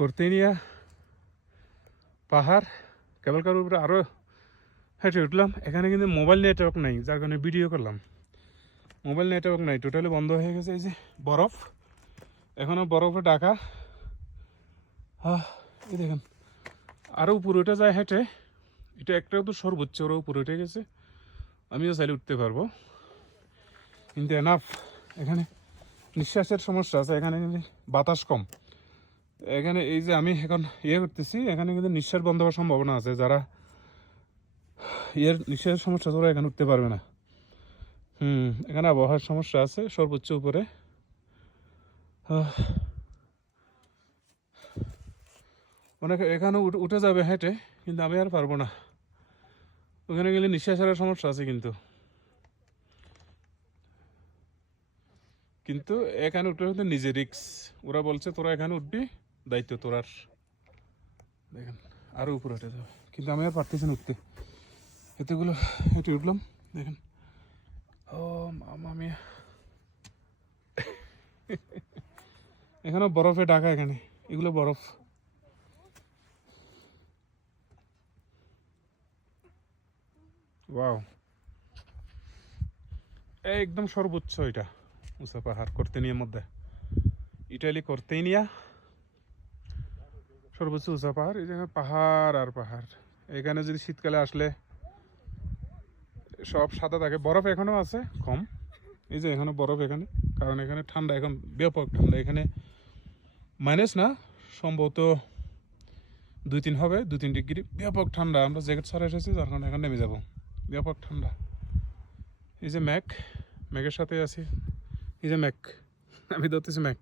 করতেই নিয়ে পাহাড় কেবলকার উপরে আরও হেঁটে উঠলাম। এখানে কিন্তু মোবাইল নেটওয়ার্ক নাই, যার কারণে ভিডিও করলাম। মোবাইল নেটওয়ার্ক নাই, টোটালি বন্ধ হয়ে গেছে। এই যে বরফ, এখনও বরফে ঢাকা। এই দেখেন আরও উপরে উঠে যায় হেঁটে। এটা একটাও তো সর্বোচ্চ, ওরা উপরে উঠে গেছে। আমিও চাইলে উঠতে পারবো, কিন্তু এনাফ। এখানে নিঃশ্বাসের সমস্যা আছে, এখানে কিন্তু বাতাস কম। এখানে এই যে আমি এখন করতেছি, এখানে কিন্তু নিঃশ্বাস বন্ধ হওয়ার সম্ভাবনা আছে। যারা নিঃশ্বাসের সমস্যা আছে ওরা এখানে উঠতে পারবে না। এখানে আবহাওয়ার সমস্যা আছে সর্বোচ্চ উপরে। অনেকে এখানে উঠে যাবে হেঁটে, কিন্তু আমি আর পারবো না। ওখানে গেলে নিঃশ্বাসের সমস্যা আছে কিন্তু এখানে উঠে হতে নিজে রিক্স। ওরা বলছে তোরা এখানে উঠবি, দায়িত্ব তোরার। দেখেন আরও উপরে উঠে যাবে, কিন্তু আমি আর পারতেছি না উঠতে। এতগুলো হেঁটে উঠলাম, দেখেন। ও মামা মিয়া, এখানে বরফে ঢাকা। এখানে এগুলো বরফ। ওয়াও, একদম সর্বোচ্চ এটা উঁচা পাহাড় কর্তেনিয়ার মধ্যে। ইটালি কর্তেনিয়া সর্বোচ্চ উঁচা পাহাড়। এই জায়গায় পাহাড় আর পাহাড়। এখানে যদি শীতকালে আসলে সব সাদা থাকে, বরফ এখনো আছে কম। এই যে এখানে বরফ, এখানে কারণ এখানে ঠান্ডা, এখন ব্যাপক ঠান্ডা। এখানে মাইনাস না, সম্ভবত 2-3 হবে, 2-3 ডিগ্রি। ব্যাপক ঠান্ডা। আমরা জ্যাকেট ছাড়া এসেছি, যার কারণে এখন নেমে যাবো। ব্যাপক ঠান্ডা। এই যে ম্যাঘের সাথে আছি। এই যে ম্যাঘ, আমি ধরতেছি ম্যাঘ।